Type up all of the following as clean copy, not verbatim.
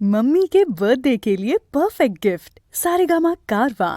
Mummy के birthday के लिए परफेक्ट गिफ्ट सारेगामा कारवां।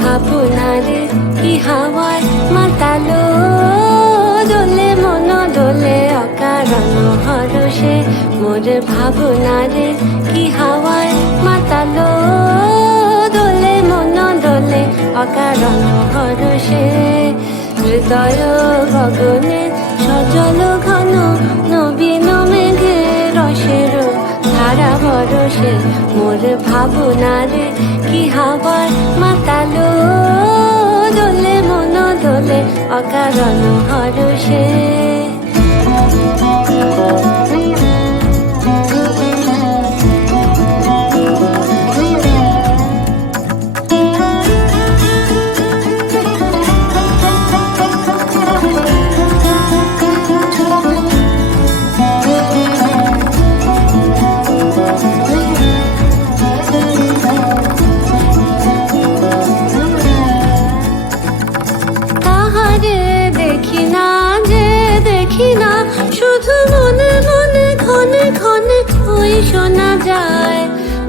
ভাবনারে কি হাওয়ায় মাতালো দোলে মন দোলে অকারণ হরষে মোর ভাবনারে কি হাওয়ায় মাতালো দোলে মন দোলে অকারণ হরষে হৃদয় গগনে সজল ঘন নবীন মেঘে রসের ধারা বরষে মোর ভাবনারে কি হাওয়ায় মাতালো দোলে মন দোলে অকারণ হরষে শুধু মনে মনে ক্ষণে ক্ষণে ওই শোনা যায়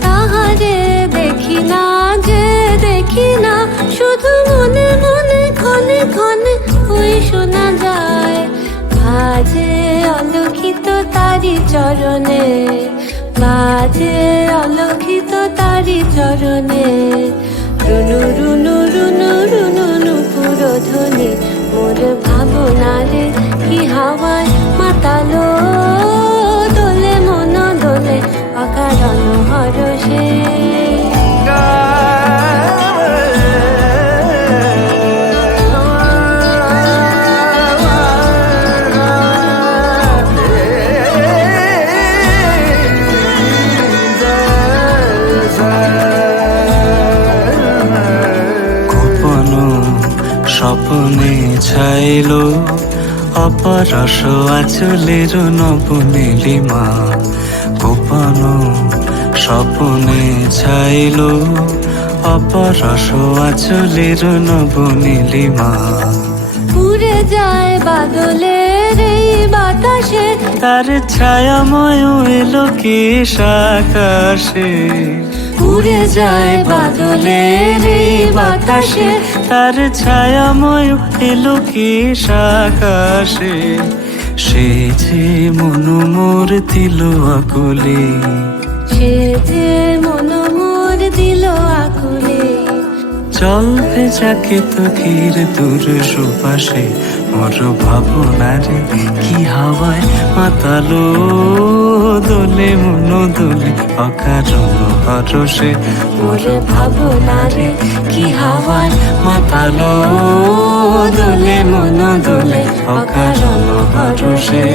তাহারে দেখি না যে দেখি না শুধু মনে মনে ক্ষণে ক্ষণে ওই শোনা যায় বাজে অলক্ষিত তারি চরণে বাজে অলক্ষিত তারি চরণে রুনু রুনু রুনু রুনু নুপুর ধ্বনি মোর ভাবনারে কি হাওয়ায় মাতালো দোলে মন দোলে অকারণ হরষে স্বপ্নে ছাইল অপরস আচলের নবনীলিমা গোপন স্বপ্নে ছাইল অপরস আচলের নবনীলিমা উড়ে যায় বাদলের এই বাতাসে তার ছায়াময় এলো কেশ আকাশে উড়ে যায় বাদলের এই বাতাসে তার ছায়াময় এলো কেশ আকাশে সে যে মনু মোর দিল আকুলে সে যে মন মোর দিল আকুলে জল ভেজাকে তোর দূর সুপাশে মোর ভাবনারে কি হাওয়ায় মাতালো দোলে মন দোলে অকারণ হরষে মোর ভাবনারে কি হাওয়ায় মাতালো দোলে মন দোলে অকারণ হরষে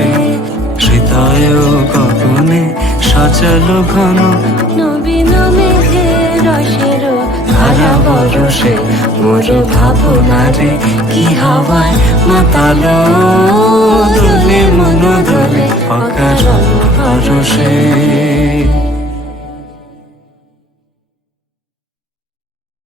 হৃদয় গগনে সজল ঘন নবীন মেঘে রসের ধারা বরষে মোর ভাবনারে কি হাওয়ায় মাতালো দোলে মন দোলে অকারণ হরষে।